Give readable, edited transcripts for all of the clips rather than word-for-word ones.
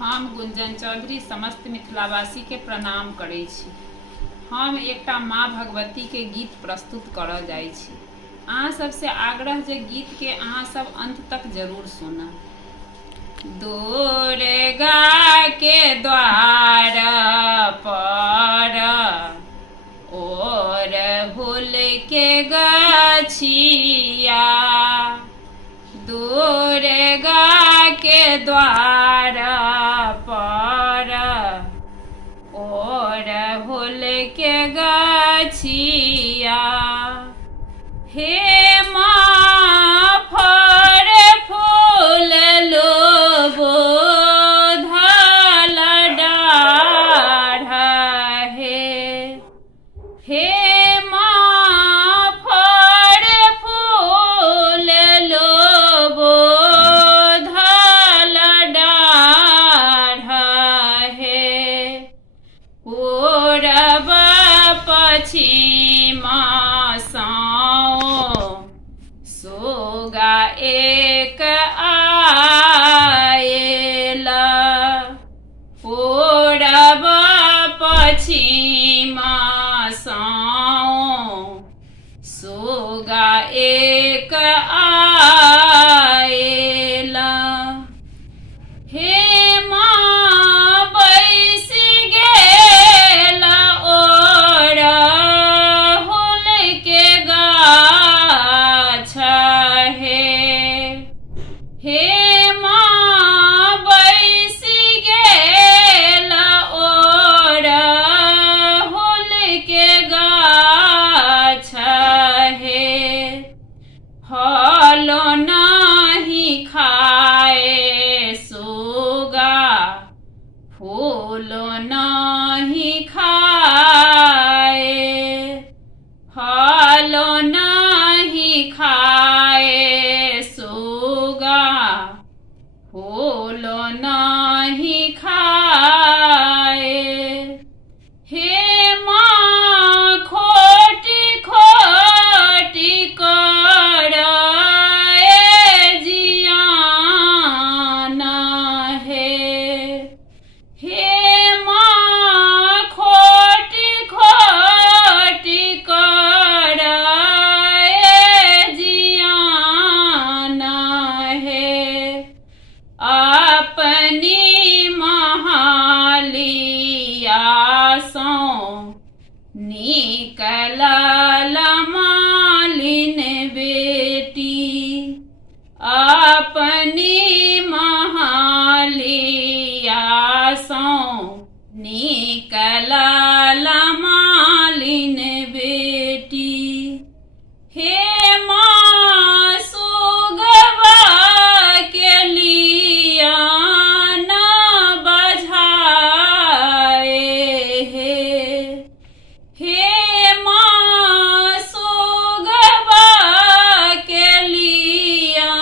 हम गुंजन चौधरी समस्त मिथिलावासी के प्रणाम करै छी। हम एकटा माँ भगवती के गीत प्रस्तुत करऽ जाइ छी। अहाँ सबसे आग्रह जे गीत के अहाँ सब अंत तक जरूर सुनब। दुर्गा के द्वार पर ओरहुल के गछिया, दुर्गा के द्वार पर ओरहुल के गछिया, हे माँ फर फूल लोबो धल डाढ़, हे माँ फर फूल लोबो धल डाढ़, पूरब पश्चिम सुगा एक आयल, पूरब पश्चिम सुगा एक आयल, हे माँ बैसी गेल ओरहुल के गाछ, हे माँ बैसी गेल ओरहुल के गाछ, फलो नहीं खाए सुगा, फूलो नहीं खाए, फलो नहीं खाए सुगा, फूलो नहीं खाए, हे माँ खोटी खोटी कर जियान, हे माँ खोटी खोटी कर जियान, अपनी महालिया सो निकलल मालिन बेटी, अपनी महालिया सो निकलल मालिन बेटी, हे माँ सुगवा के लिया न बझाए, हे माँ सुगवा के लिया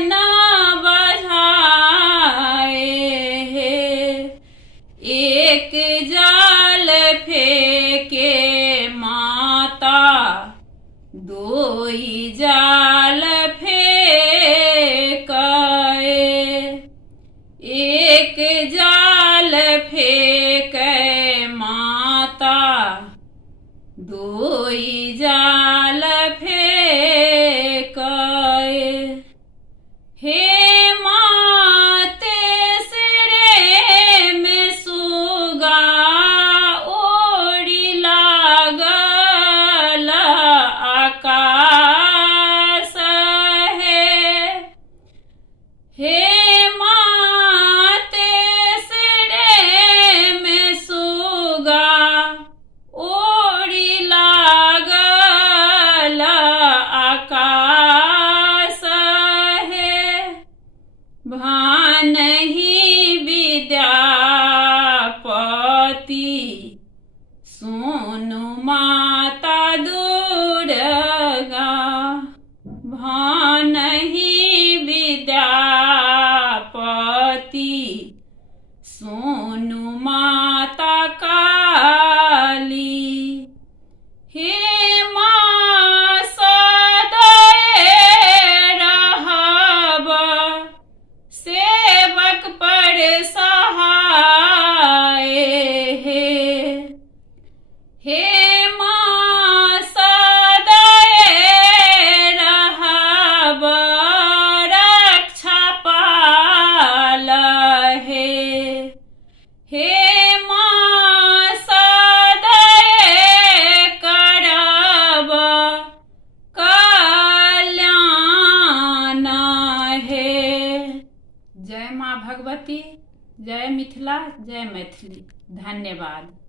न बझाए, एक जाल फेंके माता, दोई जाल फेंके, एक जाल फेंके माता, दोई जाल फेंके, हे माँ तेसरे में सुगा ओड़ी लागल आकाश, हे माँ तेसरे में सुगा ओड़ी लागल आकाश, भानहि विद्यापति सुनु माता दुर्गा, भानहि विद्यापति सुनु माता काली, हे माँ सदैव रहब सेवक पर सा भगवती। जय मिथिला, जय मैथिली। धन्यवाद।